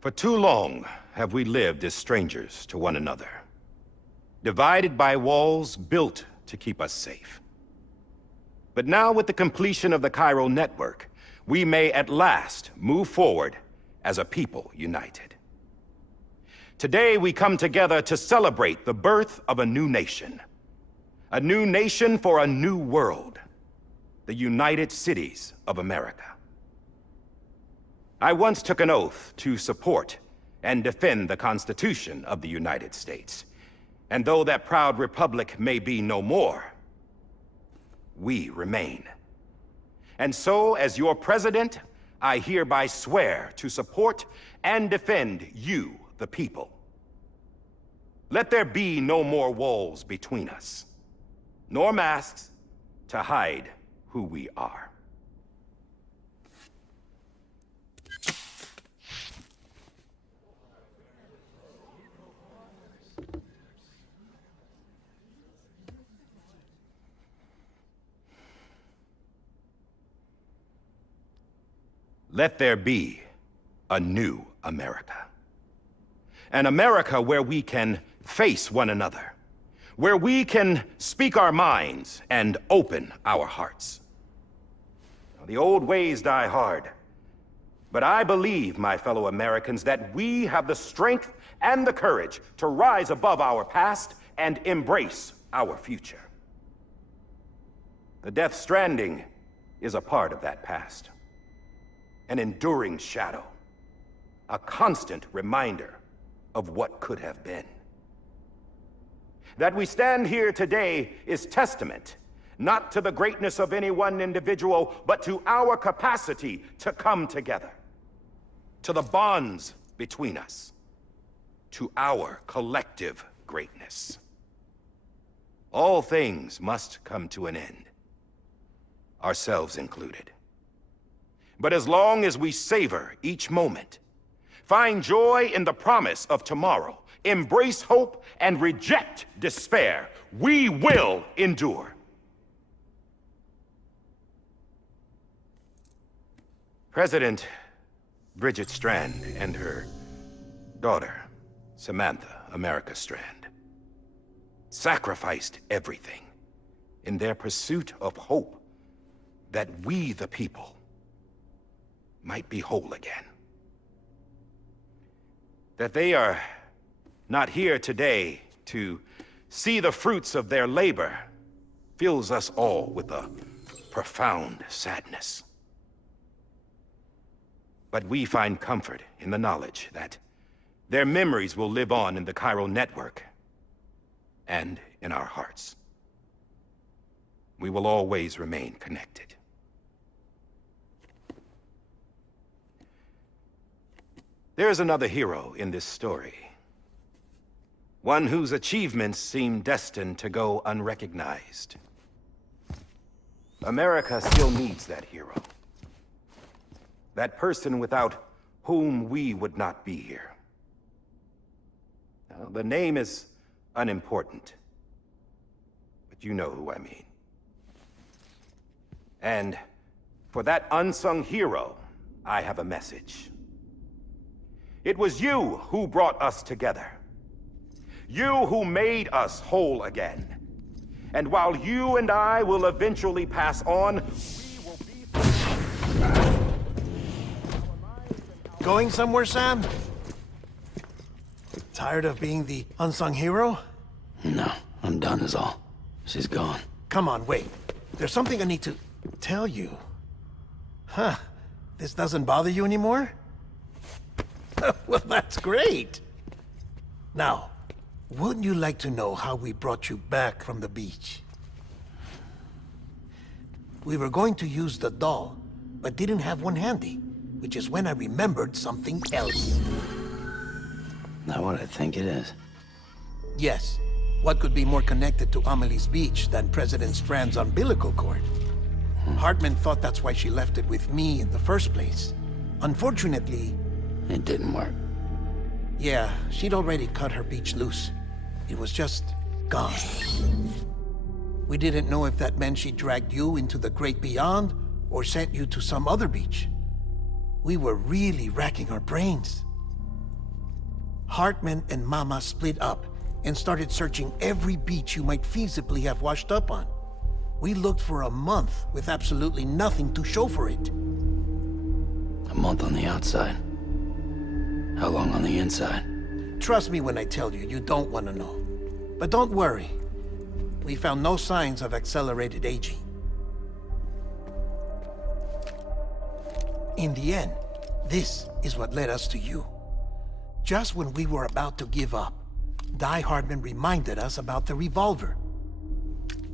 For too long have we lived as strangers to one another, divided by walls built to keep us safe. But now, with the completion of the chiral network, we may at last move forward as a people united. Today we come together to celebrate the birth of a new nation. A new nation for a new world. The United Cities of America. I once took an oath to support and defend the Constitution of the United States. And though that proud republic may be no more, we remain. And so, as your president, I hereby swear to support and defend you, the people. Let there be no more walls between us, nor masks to hide who we are. Let there be a new America. An America where we can face one another, where we can speak our minds and open our hearts. The old ways die hard, but I believe, my fellow Americans, that we have the strength and the courage to rise above our past and embrace our future. The Death Stranding is a part of that past. An enduring shadow, a constant reminder of what could have been. That we stand here today is testament, not to the greatness of any one individual, but to our capacity to come together, to the bonds between us, to our collective greatness. All things must come to an end, ourselves included. But as long as we savor each moment, find joy in the promise of tomorrow, embrace hope, and reject despair, we will endure. President Bridget Strand and her daughter, Samantha America Strand, sacrificed everything in their pursuit of hope that we, the people, might be whole again. That they are not here today to see the fruits of their labor fills us all with a profound sadness. But we find comfort in the knowledge that their memories will live on in the chiral network and in our hearts. We will always remain connected. There's another hero in this story. One whose achievements seem destined to go unrecognized. America still needs that hero. That person without whom we would not be here. Now, the name is unimportant, but you know who I mean. And for that unsung hero, I have a message. It was you who brought us together. You who made us whole again. And while you and I will eventually pass on, we will be... Going somewhere, Sam? Tired of being the unsung hero? No, I'm done is all. She's gone. Come on, wait. There's something I need to tell you. Huh. This doesn't bother you anymore? Well, that's great. Now, wouldn't you like to know how we brought you back from the beach? We were going to use the doll, but didn't have one handy, which is when I remembered something else. Not what I think it is. Yes. What could be more connected to Amelie's beach than President Strand's umbilical cord? Hartman thought that's why she left it with me in the first place. Unfortunately... It didn't work. Yeah, she'd already cut her beach loose. It was just gone. We didn't know if that meant she dragged you into the great beyond, or sent you to some other beach. We were really racking our brains. Hartman and Mama split up and started searching every beach you might feasibly have washed up on. We looked for a month with absolutely nothing to show for it. A month on the outside. How long on the inside? Trust me when I tell you, you don't want to know. But don't worry. We found no signs of accelerated aging. In the end, this is what led us to you. Just when we were about to give up, Die Hardman reminded us about the revolver.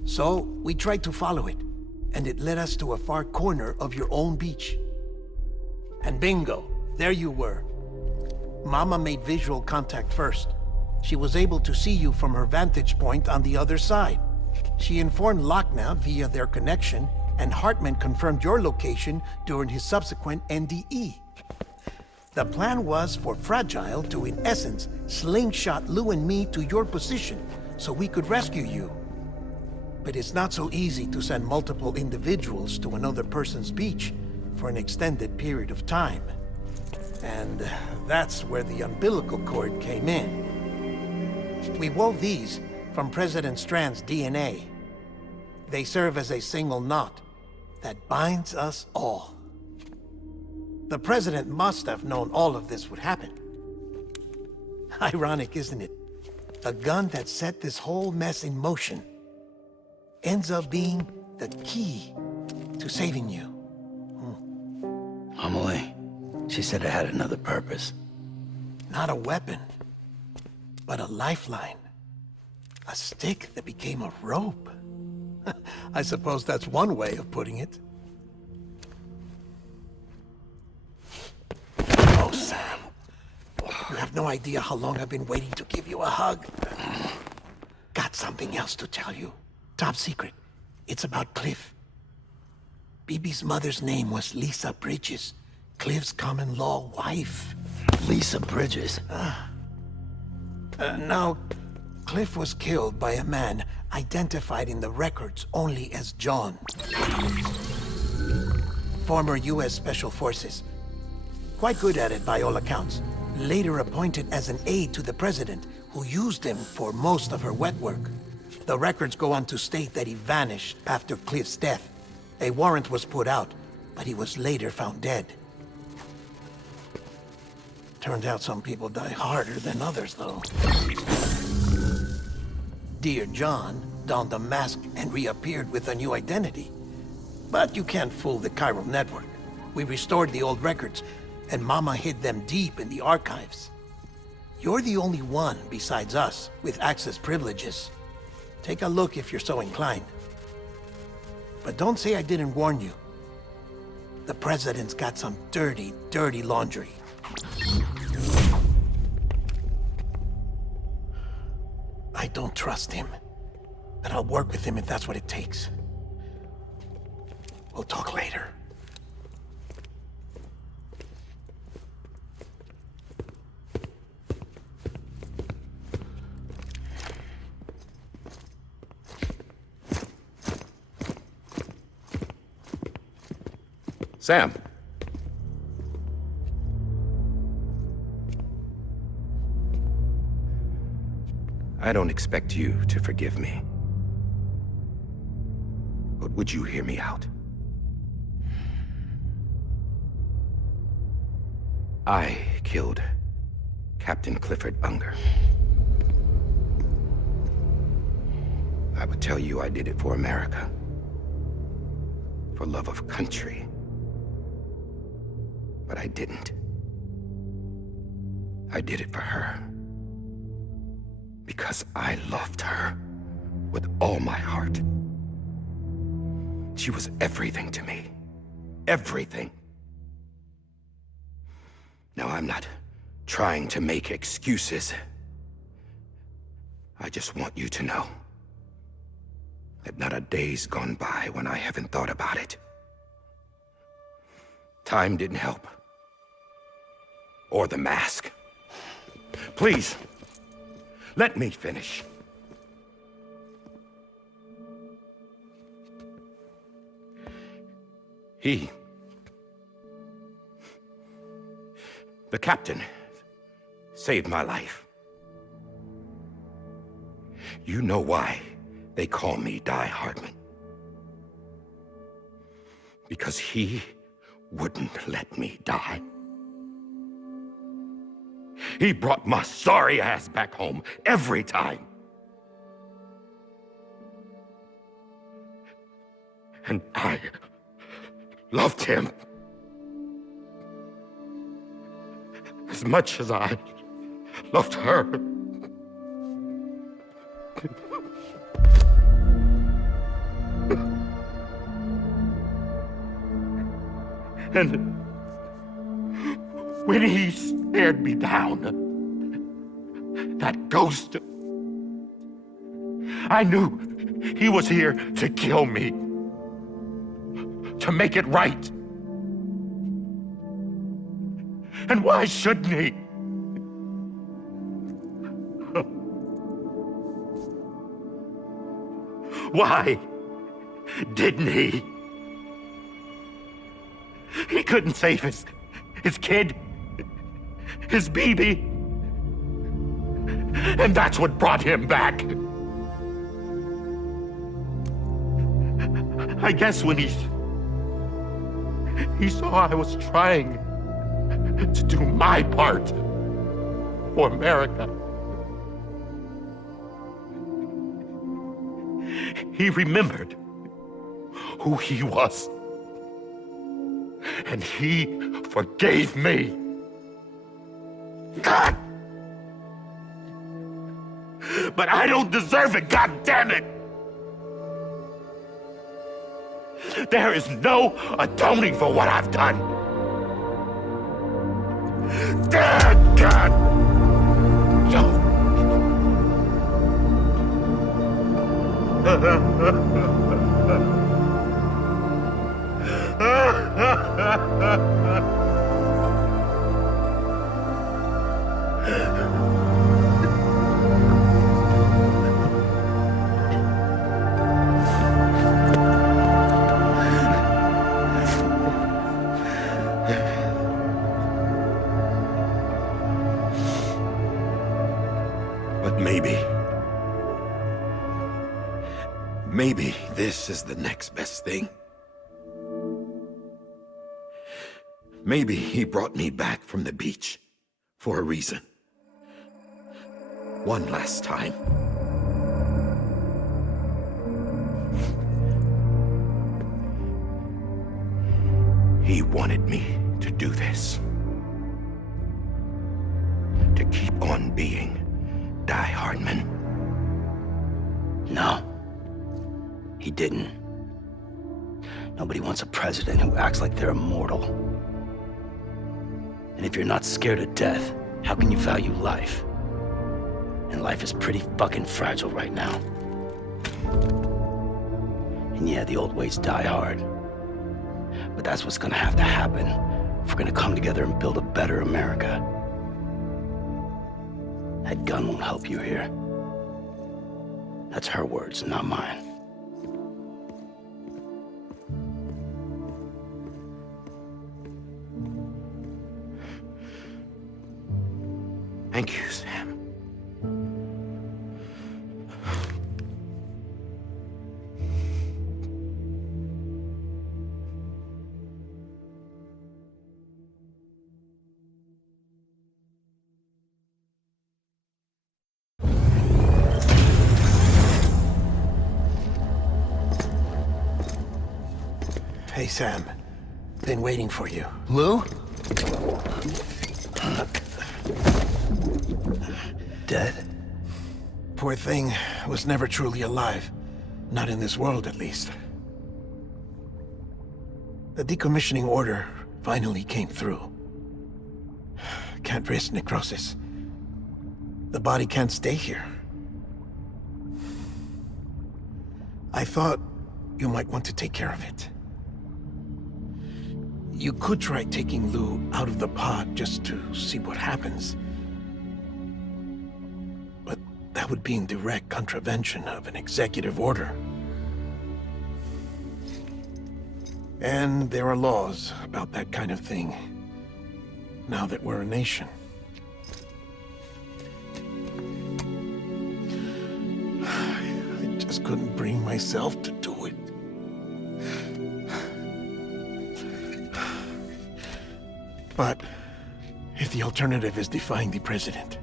So, we tried to follow it, and it led us to a far corner of your own beach. And bingo, there you were. Mama made visual contact first. She was able to see you from her vantage point on the other side. She informed Wagner via their connection, and Hartman confirmed your location during his subsequent NDE. The plan was for Fragile to, in essence, slingshot Lou and me to your position so we could rescue you. But it's not so easy to send multiple individuals to another person's beach for an extended period of time. And that's where the umbilical cord came in. We wove these from President Strand's DNA. They serve as a single knot that binds us all. The President must have known all of this would happen. Ironic, isn't it? A gun that set this whole mess in motion ends up being the key to saving you. Amelie, she said it had another purpose. Not a weapon, but a lifeline. A stick that became a rope. I suppose that's one way of putting it. Oh, Sam. You have no idea how long I've been waiting to give you a hug. Got something else to tell you. Top secret. It's about Cliff. BB's mother's name was Lisa Bridges, Cliff's common-law wife. Lisa Bridges? Now, Cliff was killed by a man identified in the records only as John. Former U.S. Special Forces. Quite good at it by all accounts. Later appointed as an aide to the president, who used him for most of her wet work. The records go on to state that he vanished after Cliff's death. A warrant was put out, but he was later found dead. Turned out some people die harder than others, though. Dear John donned a mask and reappeared with a new identity. But you can't fool the chiral network. We restored the old records, and Mama hid them deep in the archives. You're the only one, besides us, with access privileges. Take a look if you're so inclined. But don't say I didn't warn you. The President's got some dirty, dirty laundry. I don't trust him, but I'll work with him if that's what it takes. We'll talk later. Sam. I don't expect you to forgive me. But would you hear me out? I killed Captain Clifford Unger. I would tell you I did it for America. For love of country. But I didn't. I did it for her. Because I loved her with all my heart. She was everything to me. Everything. Now, I'm not trying to make excuses. I just want you to know that not a day's gone by when I haven't thought about it. Time didn't help. Or the mask. Please, let me finish. The captain, saved my life. You know why they call me Die Hardman? Because he wouldn't let me die. He brought my sorry ass back home every time. And I loved him as much as I loved her. And when he stared me down, that ghost, I knew he was here to kill me, to make it right. And why shouldn't he? Why didn't he? He couldn't save his kid, his baby. And that's what brought him back. I guess when he saw I was trying to do my part for America, he remembered who he was. And he forgave me. God! But I don't deserve it, God damn it! There is no atoning for what I've done. God! No. But maybe this is the next best thing. Maybe he brought me back from the beach for a reason. One last time. He wanted me to do this. To keep on being Die Hardman. No. He didn't. Nobody wants a president who acts like they're immortal. And if you're not scared of death, how can you value life? And life is pretty fucking fragile right now. And yeah, the old ways die hard. But that's what's gonna have to happen if we're gonna come together and build a better America. That gun won't help you here. That's her words, not mine. Thank you, Sam. Hey, Sam. Been waiting for you. Lou? Dead? Poor thing was never truly alive. Not in this world, at least. The decommissioning order finally came through. Can't risk necrosis. The body can't stay here. I thought you might want to take care of it. You could try taking Lou out of the pod just to see what happens. But that would be in direct contravention of an executive order. And there are laws about that kind of thing, now that we're a nation. just couldn't bring myself to do it. But if the alternative is defying the president,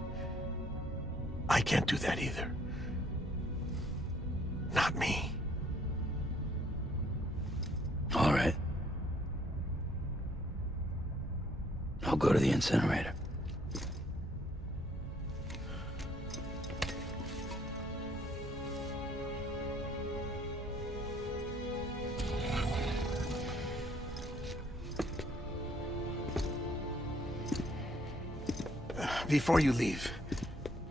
I can't do that either. Not me. All right. I'll go to the incinerator. Before you leave,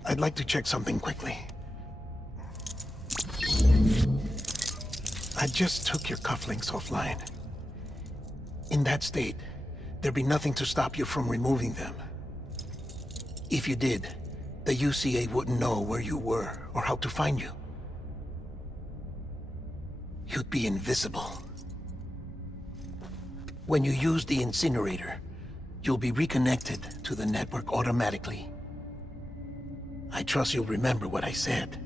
I'd like to check something quickly. I just took your cufflinks offline. In that state, there'd be nothing to stop you from removing them. If you did, the UCA wouldn't know where you were or how to find you. You'd be invisible. When you use the incinerator, you'll be reconnected to the network automatically. I trust you'll remember what I said.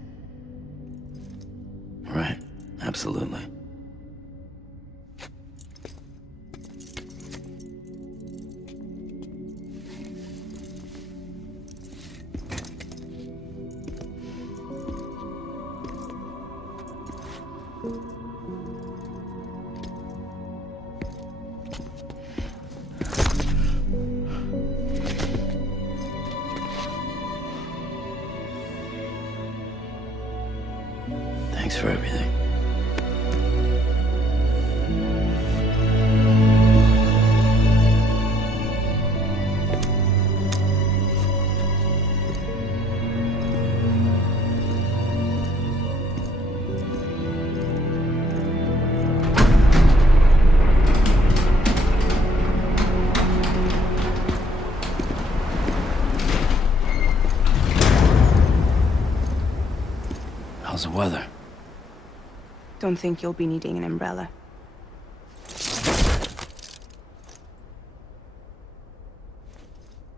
Right. Absolutely. Thanks for everything. How's the weather? Don't think you'll be needing an umbrella.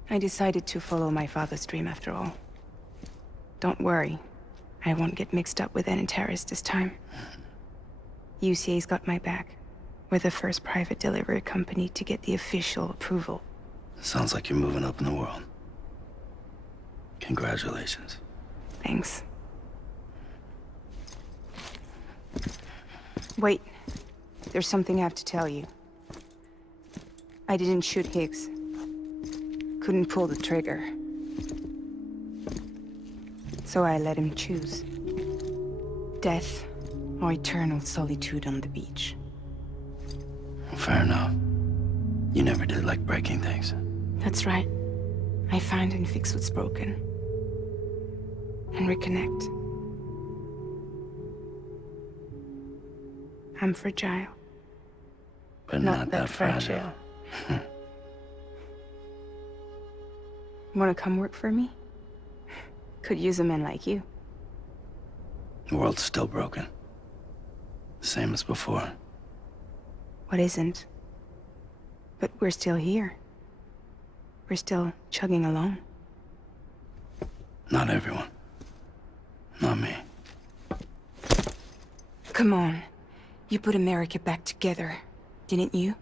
I decided to follow my father's dream after all. Don't worry, I won't get mixed up with any terrorists this time. UCA's got my back. We're the first private delivery company to get the official approval. Sounds like you're moving up in the world. Congratulations. Thanks. Wait, there's something I have to tell you. I didn't shoot Higgs. Couldn't pull the trigger. So I let him choose. Death or eternal solitude on the beach. Fair enough. You never did like breaking things. That's right. I find and fix what's broken. And reconnect. I'm fragile. But not that fragile. Wanna come work for me? Could use a man like you. The world's still broken. Same as before. What isn't? But we're still here. We're still chugging along. Not everyone. Not me. Come on. You put America back together, didn't you?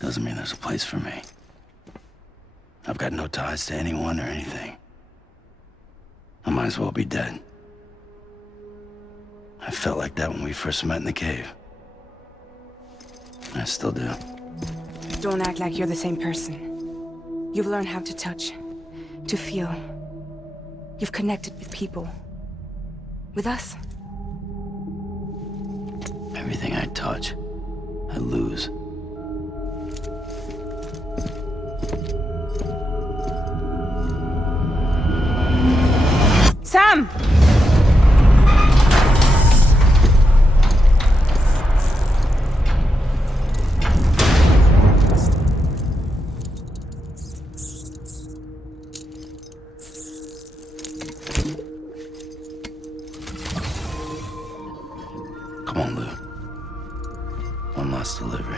Doesn't mean there's a place for me. I've got no ties to anyone or anything. I might as well be dead. I felt like that when we first met in the cave. I still do. Don't act like you're the same person. You've learned how to touch, to feel. You've connected with people. With us. Everything I touch, I lose. Sam! Come on, Lou. One last delivery.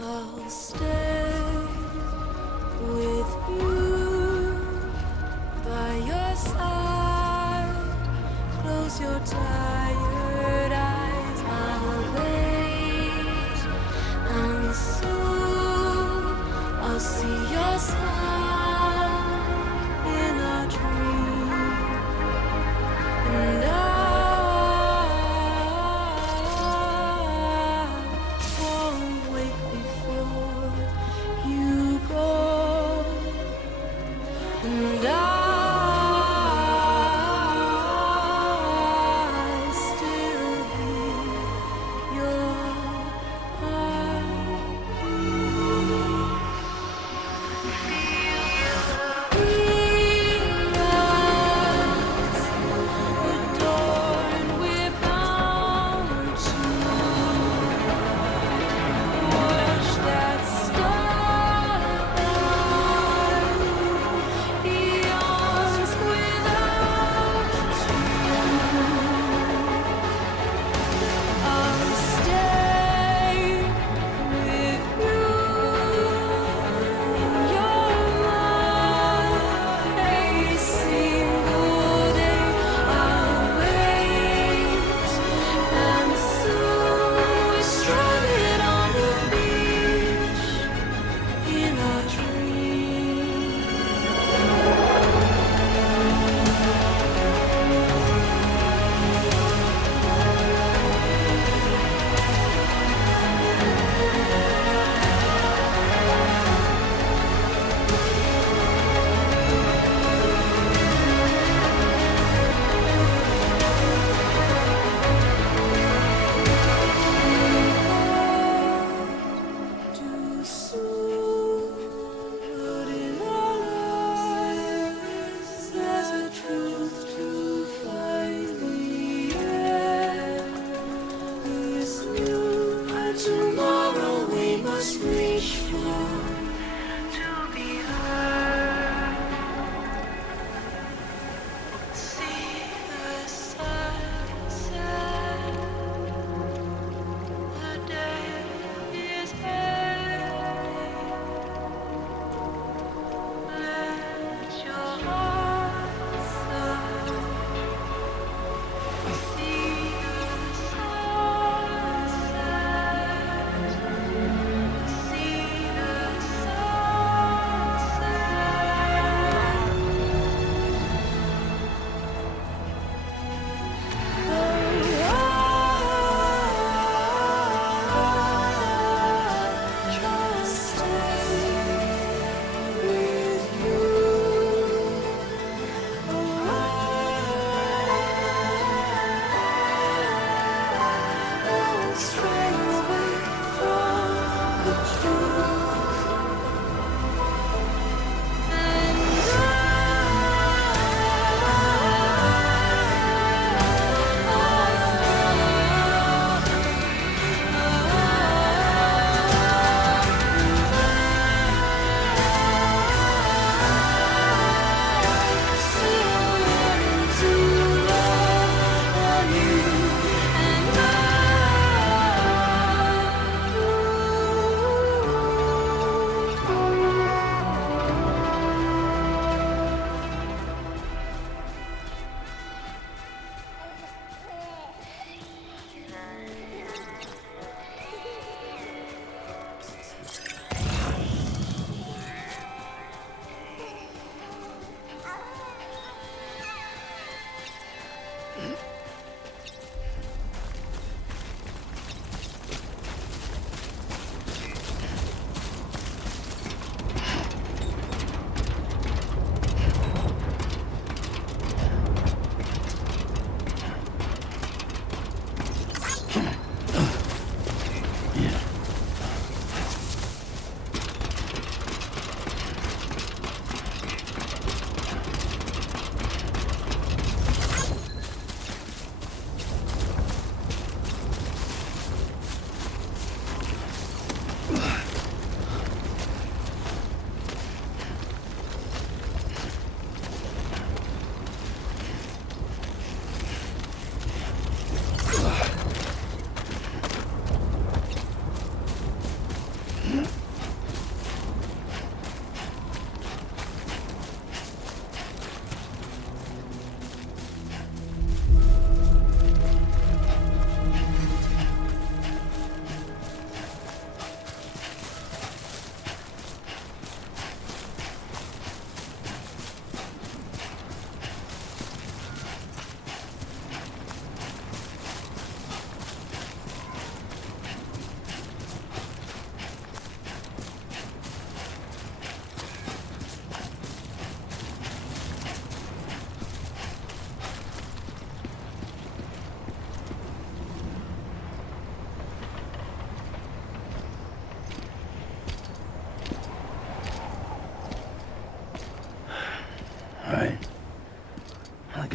I'll stay with you by your side. Close your tired eyes. I'll wait, and soon I'll see your smile in a dream, and I won't wake before you go, and I still hear your heartbeat.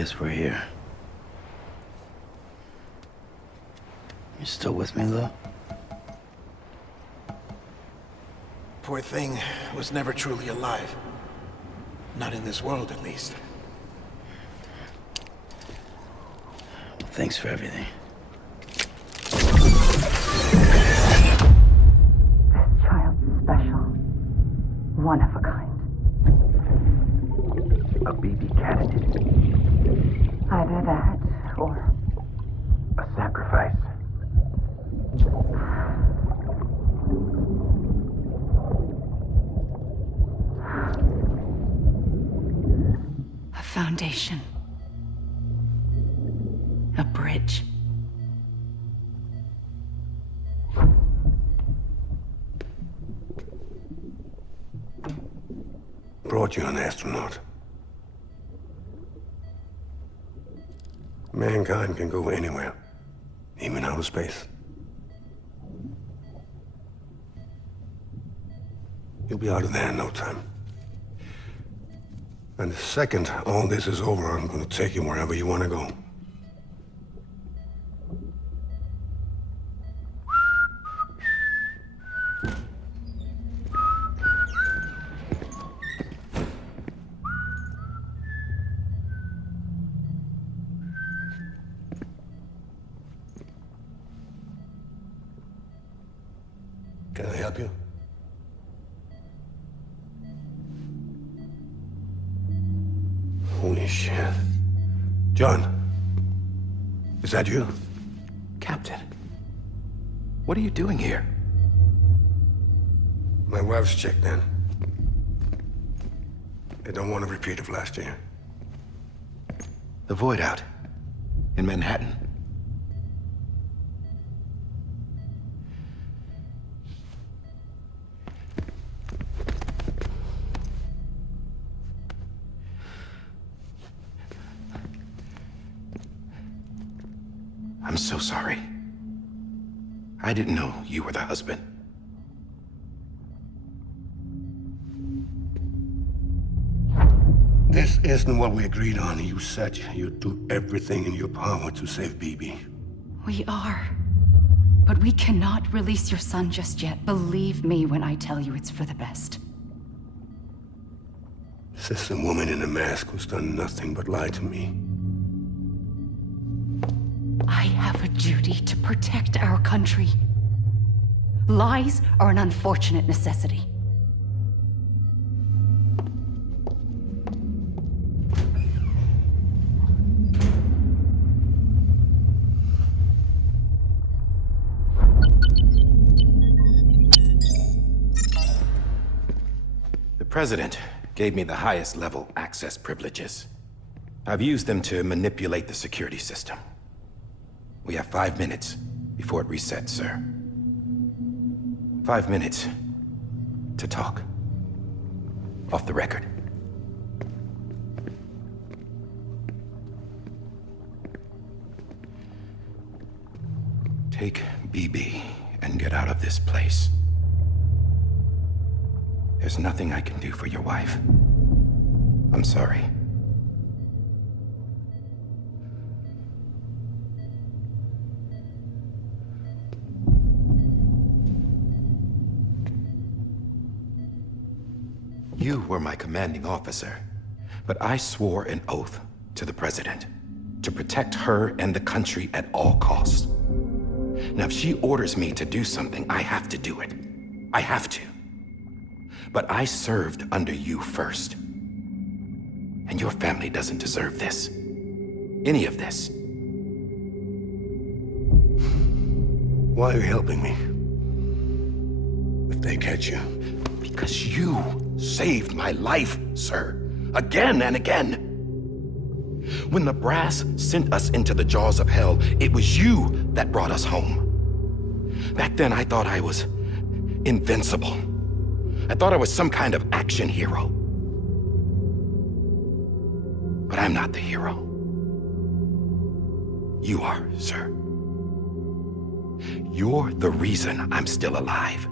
guess we're here. You still with me, though? Poor thing was never truly alive. Not in this world, at least. Thanks for everything. Child's special. One of a kind. A baby candidate. Either that, or... A sacrifice. a foundation. A bridge. Brought you an astronaut. Mankind can go anywhere, even outer space. You'll be out of there in no time. And the second all this is over, I'm gonna take you wherever you wanna go. Can I help you? Holy shit. John, is that you? Captain, what are you doing here? My wife's checked in. They don't want a repeat of last year. The Void out in Manhattan. I'm so sorry. I didn't know you were the husband. This isn't what we agreed on. You said you'd do everything in your power to save BB. We are. But we cannot release your son just yet. Believe me when I tell you it's for the best. This is a woman in a mask who's done nothing but lie to me. I have a duty to protect our country. Lies are an unfortunate necessity. The President gave me the highest level access privileges. I've used them to manipulate the security system. We have 5 minutes before it resets, sir. 5 minutes to talk. Off the record. Take BB and get out of this place. There's nothing I can do for your wife. I'm sorry. You were my commanding officer, but I swore an oath to the President to protect her and the country at all costs. Now, if she orders me to do something, I have to do it. I have to. But I served under you first. And your family doesn't deserve this. Any of this. Why are you helping me? If they catch you. Because you saved my life, sir. Again and again. When the brass sent us into the jaws of hell, it was you that brought us home. Back then, I thought I was invincible. I thought I was some kind of action hero. But I'm not the hero. You are, sir. You're the reason I'm still alive.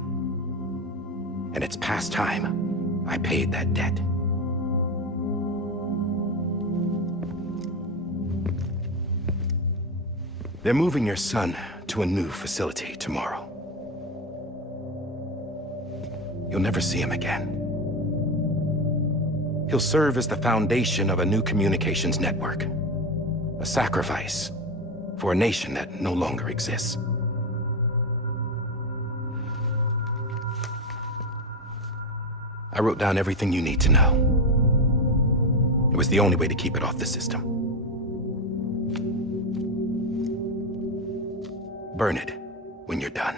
And it's past time I paid that debt. They're moving your son to a new facility tomorrow. You'll never see him again. He'll serve as the foundation of a new communications network. A sacrifice for a nation that no longer exists. I wrote down everything you need to know. It was the only way to keep it off the system. Burn it when you're done.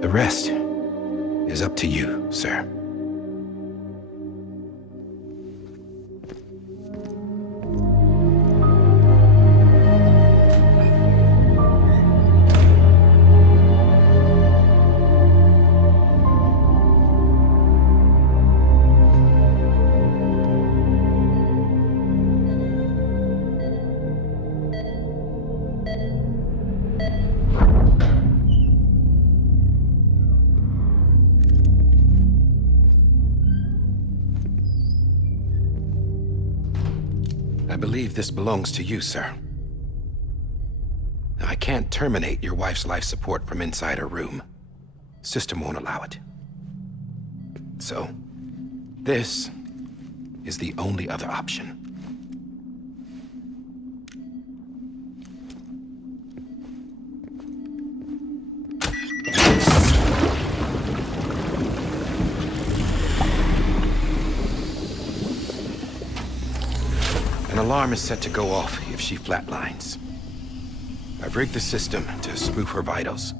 The rest is up to you, sir. I believe this belongs to you, sir. I can't terminate your wife's life support from inside her room. System won't allow it. So, this is the only other option. An alarm is set to go off if she flatlines. I've rigged the system to spoof her vitals.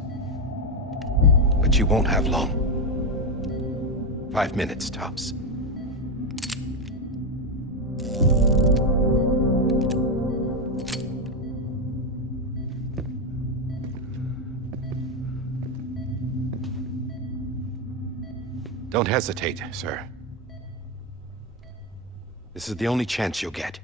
But you won't have long. 5 minutes, tops. Don't hesitate, sir. This is the only chance you'll get.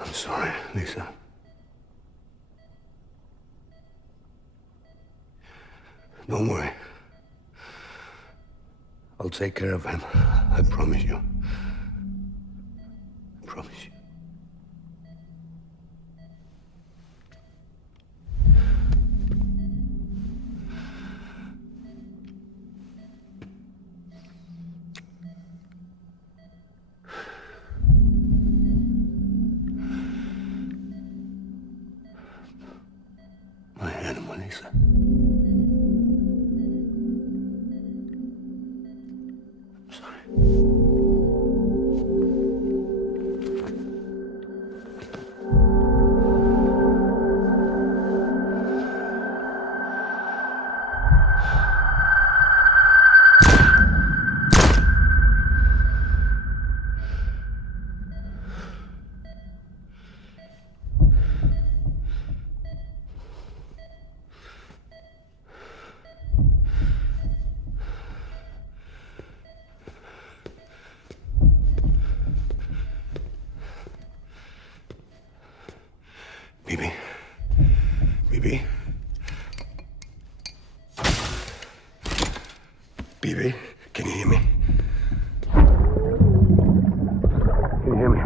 I'm sorry, Lisa. Don't worry. I'll take care of him. I promise you. I promise you. My animal, Lisa. I'm sorry. Bibi? Bibi? Bibi, can you hear me? Can you hear me?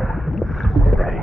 Steady.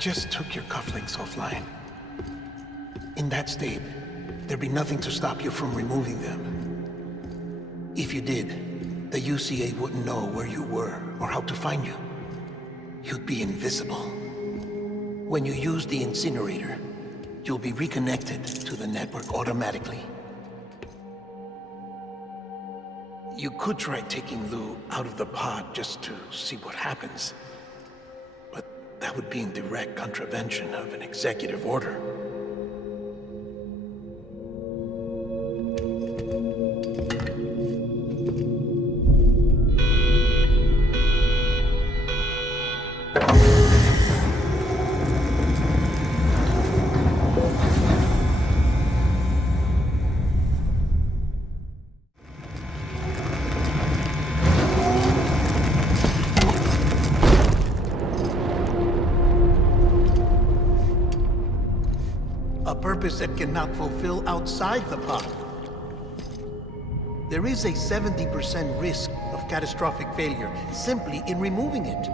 just took your cufflinks offline. In that state, there'd be nothing to stop you from removing them. If you did, the UCA wouldn't know where you were or how to find you. You'd be invisible. When you use the incinerator, you'll be reconnected to the network automatically. You could try taking Lou out of the pod just to see what happens. But that would be in direct contravention of an executive order. A purpose that cannot fulfill outside the pod. There is a 70% risk of catastrophic failure simply in removing it.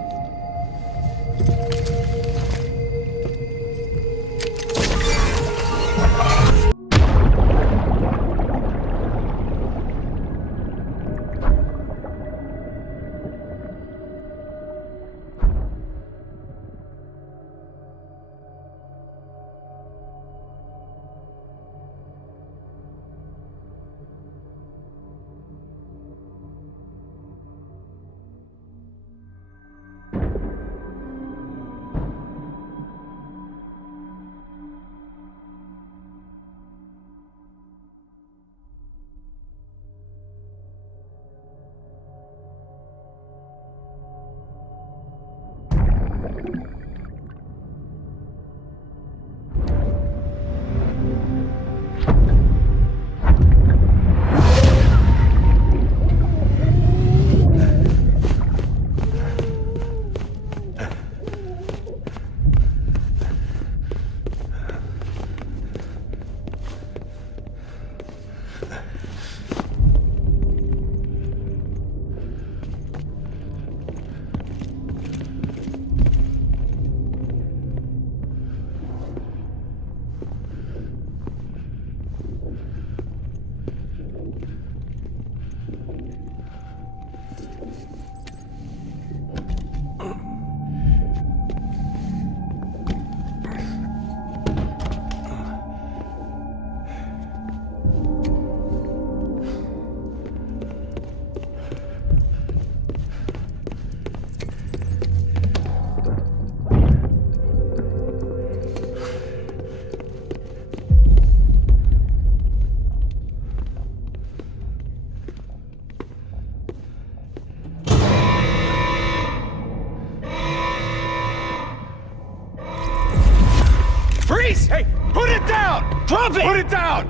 Freeze! Hey, put it down! Drop it! Put it down!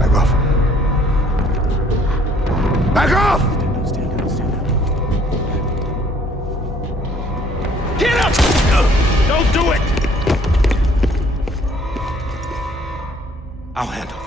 Back off. Back off! Get up! Don't do it! I'll handle this.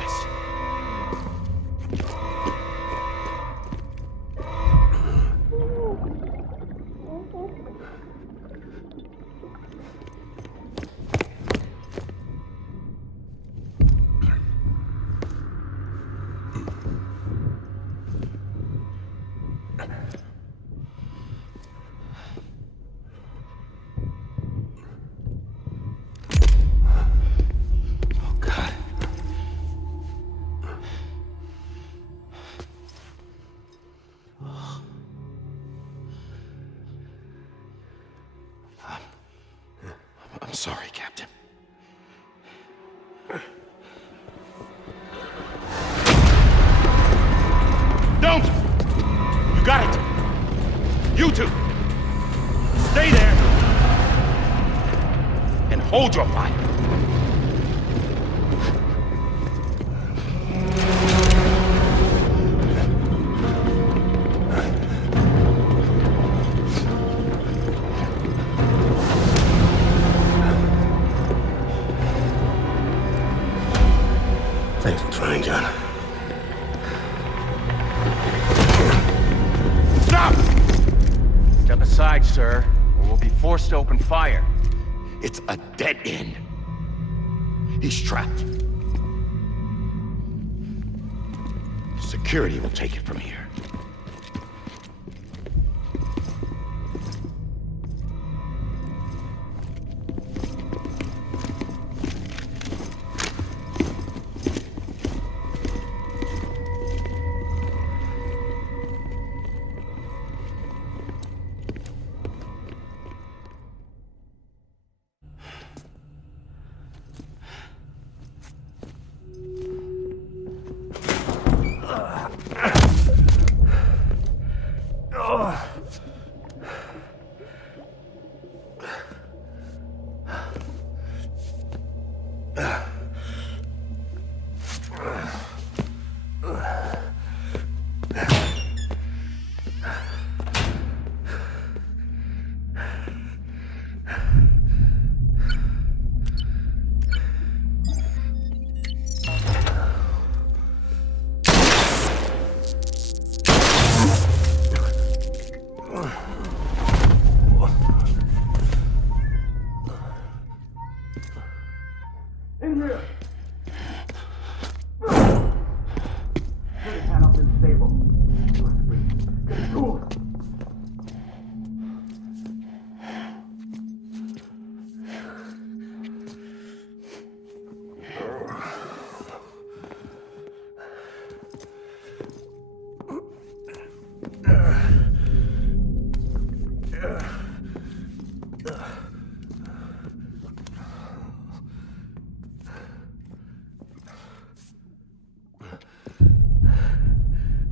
I'm sorry, Captain. Don't! You got it! You two! Stay there! And hold your fire! Thanks for trying, John. Stop! Step aside, sir. We're will be forced to open fire. It's a dead end. He's trapped. Security will take it from here.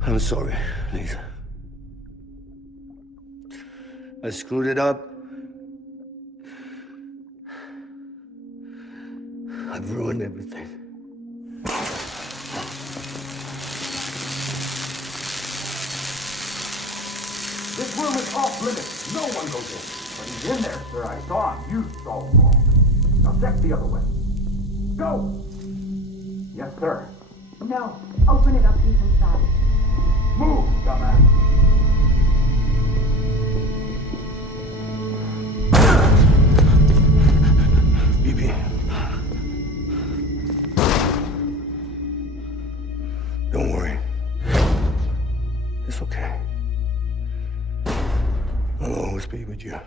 I'm sorry, Lisa. I screwed it up. I've ruined everything. This room is off limits. No one goes in. But he's in there, sir. I saw him. You saw him wrong. Now check the other way. Go! Yes, sir. No. Open it up. He's inside. Move, dumbass. BB. Don't worry. It's okay. I'll always be with you.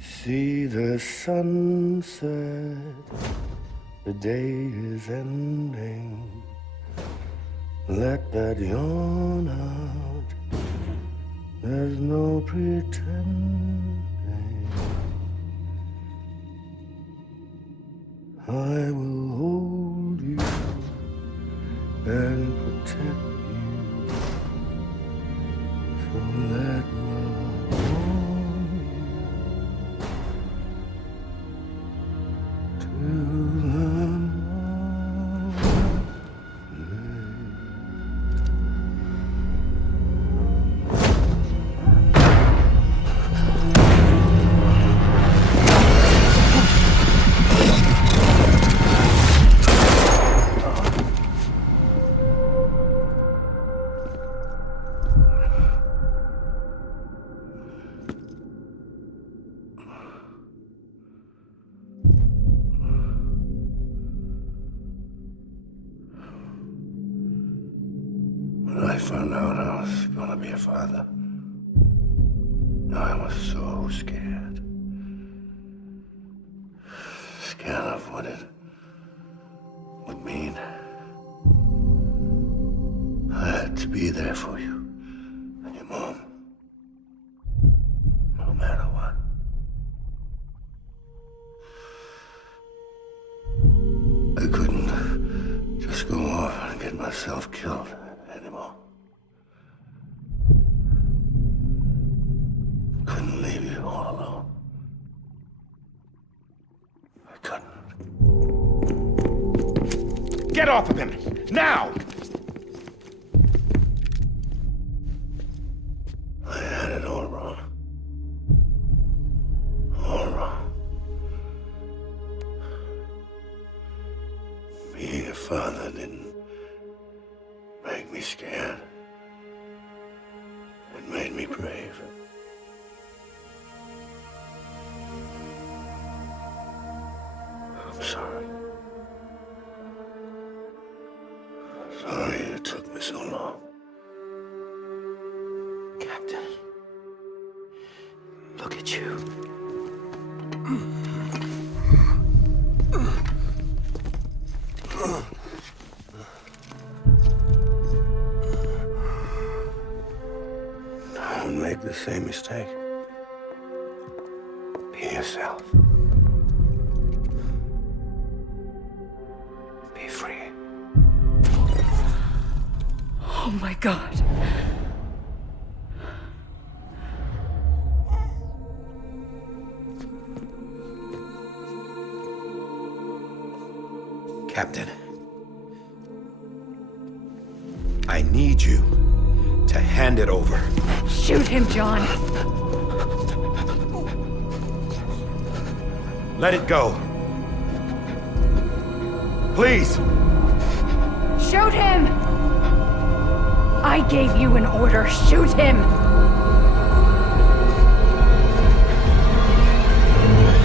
See the sunset. The day is ending. Let that yawn out. There's no pretending. I will hold you and protect you. So let love hold you till the When I found out I was gonna be a father, I was so scared. Scared of what it would mean. I had to be there for you and your mom, no matter what. I couldn't just go off and get myself killed anymore. Couldn't leave you all alone. I couldn't. Get off of him! Now! I had it all wrong. All wrong. Being a father didn't make me scared. made me brave. I'm sorry. Sorry it took me so long. Captain, look at you. Don't make the same mistake. Be yourself. Be free. Oh my God. Captain, I need you to hand it over. Shoot him, John. Let it go. Please. Shoot him! I gave you an order. Shoot him!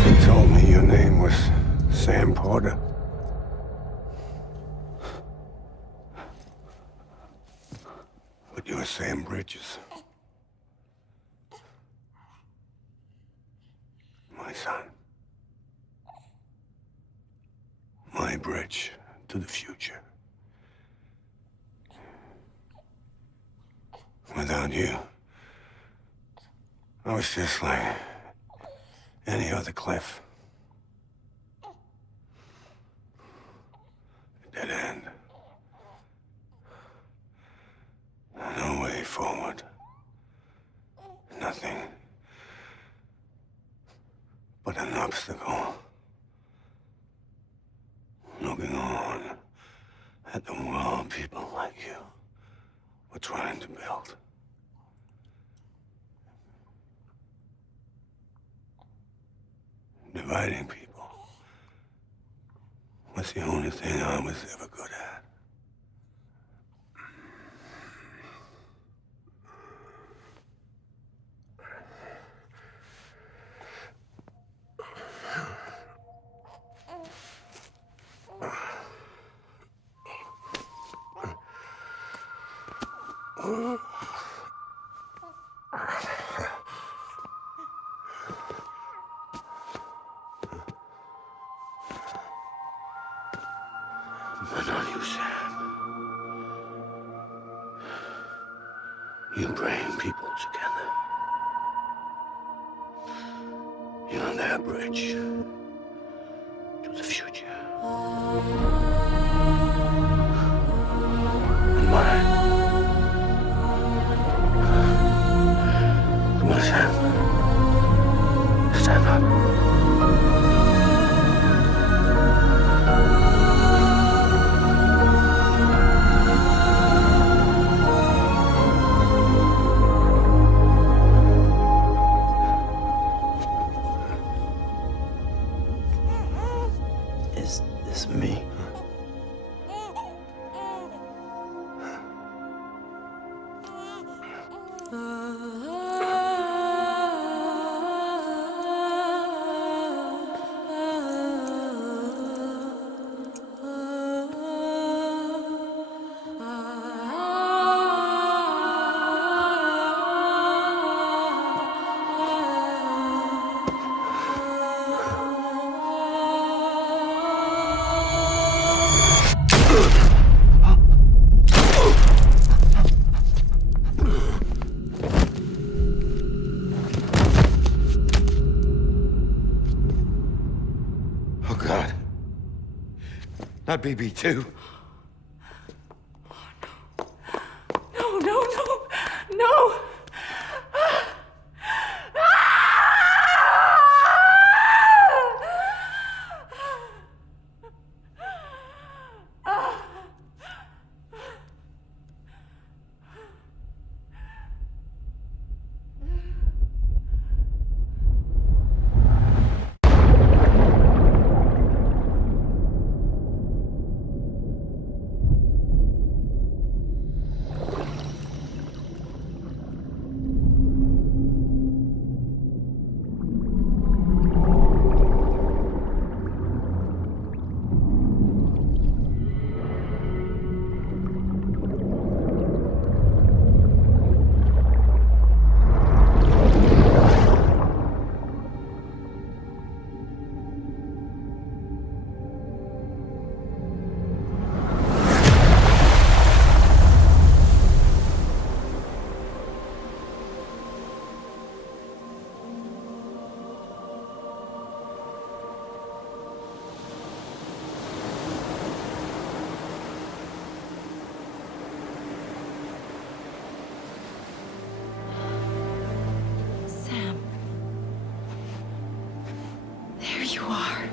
You told me your name was Sam Porter. But you're Sam Bridges. My son. My bridge to the future. Without you, I was just like any other Cliff. A dead end. No way forward. Nothing but an obstacle. Looking on at the world people like you were trying to build. Dividing people was the only thing I was ever good at. But not you, Sam. You bring people together. You're their bridge to the future. And mine. Come on, Sam. Stand up. Is this me? Oh, God. Not BB2. No, no, no, no! you are.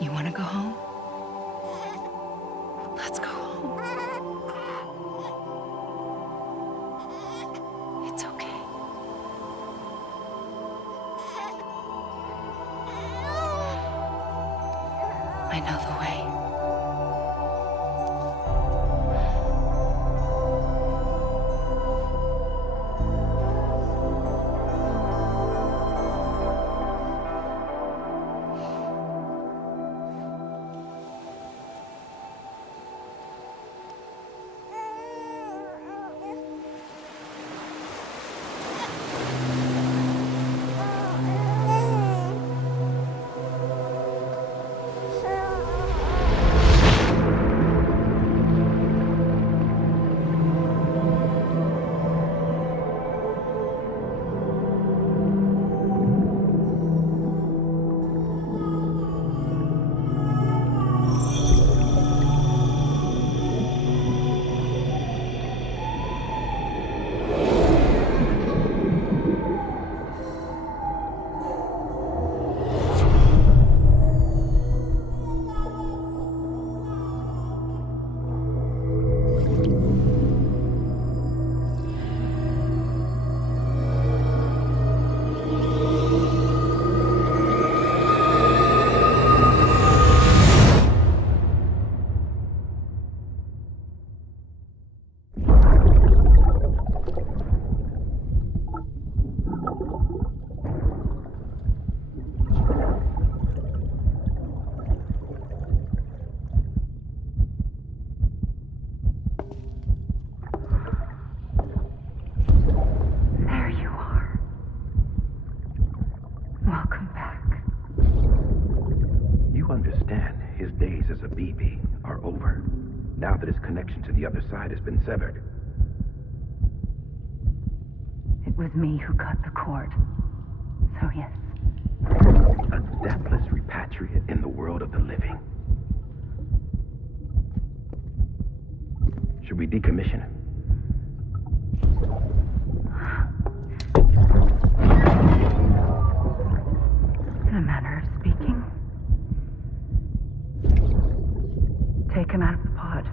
You want to go home? Let's go home. It's okay. I know the way. now that his connection to the other side has been severed. It was me who cut the cord. So yes. A deathless repatriate in the world of the living. Should we decommission him? In a manner of speaking. Take him out of the pod.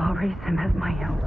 I'll raise him as my own.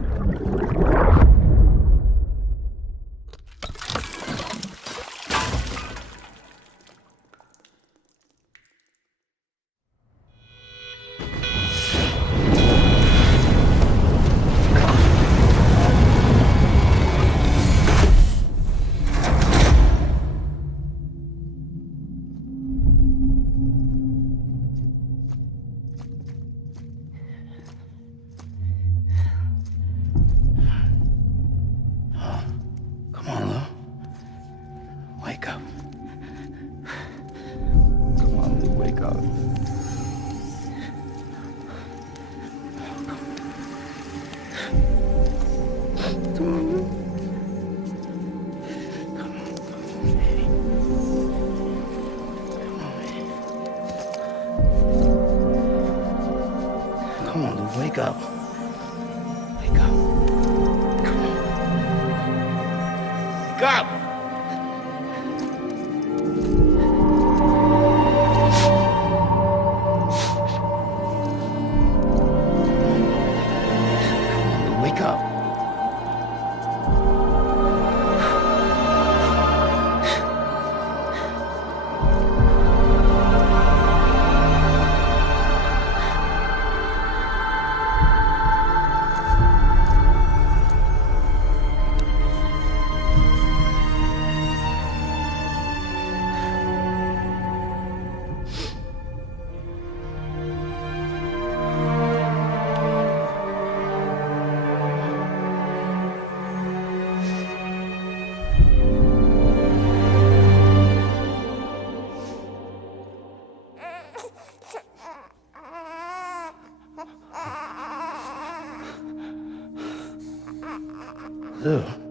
Lou.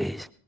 Louise.